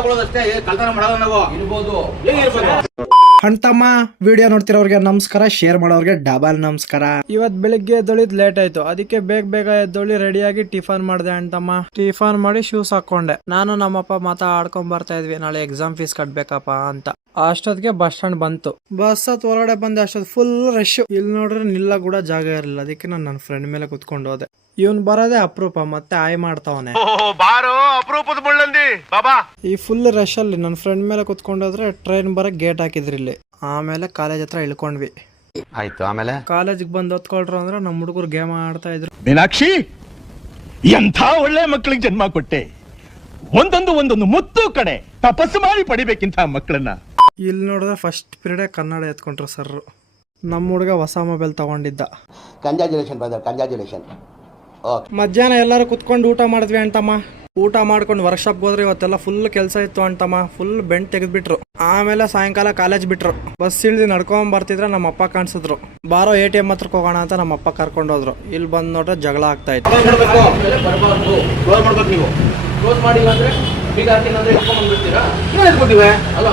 ತಗೊಳ್ಳೋದಷ್ಟೇ, ಕಳ್ತನ ಮಾಡೋದು ನಾವು ಇರ್ಬೋದು. ಅಣ್ತಮ್ಮ ವಿಡಿಯೋ ನೋಡ್ತಿರೋರ್ಗೆ ನಮಸ್ಕಾರ, ಶೇರ್ ಮಾಡೋರ್ಗೆ ಡಬಲ್ ನಮಸ್ಕಾರ. ಇವತ್ ಬೆಳಿಗ್ಗೆ ಎದ್ದೊಳಿದ್ ಲೇಟ್ ಆಯ್ತು, ಅದಕ್ಕೆ ಬೇಗ ಎದ್ದೊಳಿ ರೆಡಿಯಾಗಿ ಟಿಫನ್ ಮಾಡ್ದೆ ಅಣ್ತಮ್ಮ. ಟಿಫನ್ ಮಾಡಿ ಶೂಸ್ ಹಾಕೊಂಡೆ. ನಾನು ನಮ್ಮಪ್ಪ ಮಾತಾಡ್ಕೊಂಡ್ ಬರ್ತಾ ಇದ್ವಿ, ನಾಳೆ ಎಕ್ಸಾಮ್ ಫೀಸ್ ಕಟ್ಬೇಕಪ್ಪ ಅಂತ. ಅಷ್ಟೊತ್ತಿಗೆ ಬಸ್ ಸ್ಟ್ಯಾಂಡ್ ಬಂತು. ಬಸ್ ಹತ್ ಹೊರಗಡೆ ಬಂದೆ, ಅಷ್ಟೊತ್ ಫುಲ್ ರಶ್. ಇಲ್ಲಿ ನೋಡ್ರೆ ನಿಲ್ಲ ಕೂಡ ಜಾಗ ಇರಲಿಲ್ಲ, ಅದಕ್ಕೆ ನಾನು ನನ್ನ ಫ್ರೆಂಡ್ ಮೇಲೆ ಕುತ್ಕೊಂಡು ಹೋದೆ. ಇವನ್ ಬರೋದೇ ಅಪರೂಪ, ಮತ್ತೆ ಆಯ್ ಮಾಡ್ತಾವನೆ. ಈ ಫುಲ್ ರಶ್ ಅಲ್ಲಿ ನನ್ನ ಫ್ರೆಂಡ್ ಮೇಲೆ ಕುತ್ಕೊಂಡೋದ್ರೆ ಟ್ರೈನ್ ಬರಕ್ ಗೇಟ್ ಹಾಕಿದ್ರಿ ಇಲ್ಲಿ. ಆಮೇಲೆ ಕಾಲೇಜ್ ಹತ್ರ ಇಳ್ಕೊಂಡ್ವಿ. ಆಯ್ತು, ಆಮೇಲೆ ಕಾಲೇಜ್ಗೆ ಬಂದು ಹೊತ್ಕೊಳ್ರು ಅಂದ್ರೆ ನಮ್ಮ ಹುಡುಗರು ಗೇಮ್ ಆಡ್ತಾ ಇದ್ರು. ಮೀನಾಕ್ಷಿ, ಎಂಥ ಒಳ್ಳೆ ಮಕ್ಕಳಿಗೆ ಜನ್ಮ ಕೊಟ್ಟೆ. ಒಂದೊಂದು ಮುತ್ತು ಕಡೆ ತಪಸ್ಸು ಮಾಡಿ ಪಡಿಬೇಕಿಂತ ಮಕ್ಕಳನ್ನ. ಇಲ್ಲಿ ನೋಡಿದ್ರೆ ಫಸ್ಟ್ ಪೀರಿಯಡ್ ಕನ್ನಡ ಎತ್ಕೊಂಡ್ರು ಸರ್. ನಮ್ಮ ಹುಡುಗ ಹೊಸ ಮೊಬೈಲ್ ತಗೊಂಡಿದ್ದ. ಕಂಗ್ರಾಚುಲೇಷನ್. ಮಧ್ಯಾಹ್ನ ಎಲ್ಲರೂ ಕುತ್ಕೊಂಡು ಊಟ ಮಾಡಿದ್ವಿ ಅಣ್ತಮ್ಮ. ಊಟ ಮಾಡ್ಕೊಂಡು ವರ್ಕ್ಶಾಪ್ ಹೋದ್ರೆ ಇವತ್ತೆಲ್ಲ ಫುಲ್ ಕೆಲಸ ಇತ್ತು ಅಣ್ತಮ್ಮ. Full bend ತೆಗೆದ್ಬಿಟ್ರು. ಆಮೇಲೆ ಸಾಯಂಕಾಲ ಕಾಲೇಜ್ ಬಿಟ್ರು. ಬಸ್ ಇಳಿದು ನಡ್ಕೊಂಡ್ ಬರ್ತಿದ್ರೆ ನಮ್ಮ ಅಪ್ಪ ಕಾಣಿಸಿದ್ರು. ಬಾರೋ ATM ಹತ್ರಕ್ಕೆ ಹೋಗೋಣ ಅಂತ ನಮ್ಮ ಅಪ್ಪ ಕರ್ಕೊಂಡು ಹೋದ್ರು. ಇಲ್ಲಿ ಬಂದ್ ನೋಡ್ರೆ ಜಗಳ ಆಗ್ತಾ ಇತ್ತು. ಕ್ಲೋಸ್ ಮಾಡಿ ಅಂದ್ರೆ ಬೀಗ ಹಾಕಿ ಅಂದ್ರೆ ಇಟ್ಕೊಂಡ್ ಬಂದ್ಬಿಡ್ತೀರಾ? ಏನ್ ಇಟ್ಕೊತೀವಿ? ಅಲ್ಲ,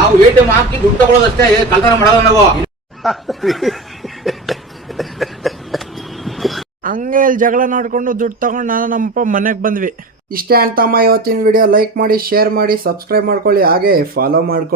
ನಾವು ATM ಹಾಕಿ ದುಡ್ಡು ತಗೊಳ್ಳೋದಷ್ಟೇ, ಕಳ್ತನ ಮಾಡೋದು ನಾವು. ಹಂಗೆ ಇಲ್ಲಿ ಜಗಳ ನೋಡ್ಕೊಂಡು ದುಡ್ಡು ತಗೊಂಡು ನಾನು ನಮ್ಮಪ್ಪ ಮನೆಗೆ ಬಂದ್ವಿ. ಇಷ್ಟೇ ಅಣ್ತಮ್ಮ ಇವತ್ತಿನ ವಿಡಿಯೋ. ಲೈಕ್ ಮಾಡಿ, ಶೇರ್ ಮಾಡಿ, ಸಬ್ಸ್ಕ್ರೈಬ್ ಮಾಡ್ಕೊಳ್ಳಿ, ಹಾಗೆ ಫಾಲೋ ಮಾಡ್ಕೊಳ್ಳಿ.